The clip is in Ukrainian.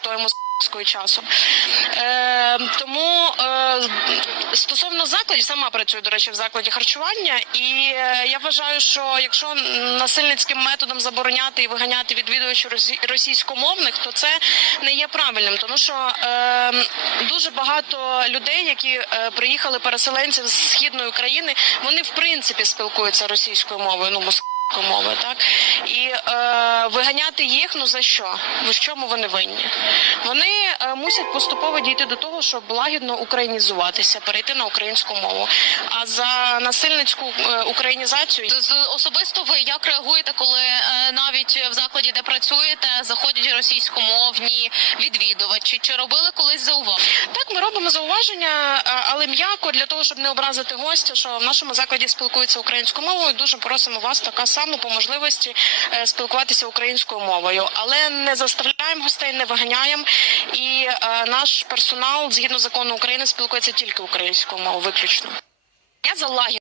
то йому з**скою часом. Е, тому е, стосовно закладів, сама працюю, до речі, в закладі харчування, і е, я вважаю, що якщо насильницьким методом забороняти і виганяти відвідувачів росі- російськомовних, то це не є правильним, тому що е, дуже багато людей, які е, приїхали переселенці з східної України, вони в принципі спілкуються російською мовою, ну мови, так і е, виганяти їх ну за що? В чому вони винні? Вони е, мусять поступово дійти до того, щоб лагідно українізуватися, перейти на українську мову. А за насильницьку е, українізацію З- Особисто ви як реагуєте, коли е, в закладі, де працюєте, заходять російськомовні відвідувачі? Чи робили колись зауваження? Так, ми робимо зауваження, але м'яко для того, щоб не образити гостя, що в нашому закладі спілкуються українською мовою. Дуже просимо вас така само по можливості е, спілкуватися українською мовою, але не заставляємо гостей, не виганяємо. І е, наш персонал, згідно закону України, спілкується тільки українською мовою, виключно. Я за лагідну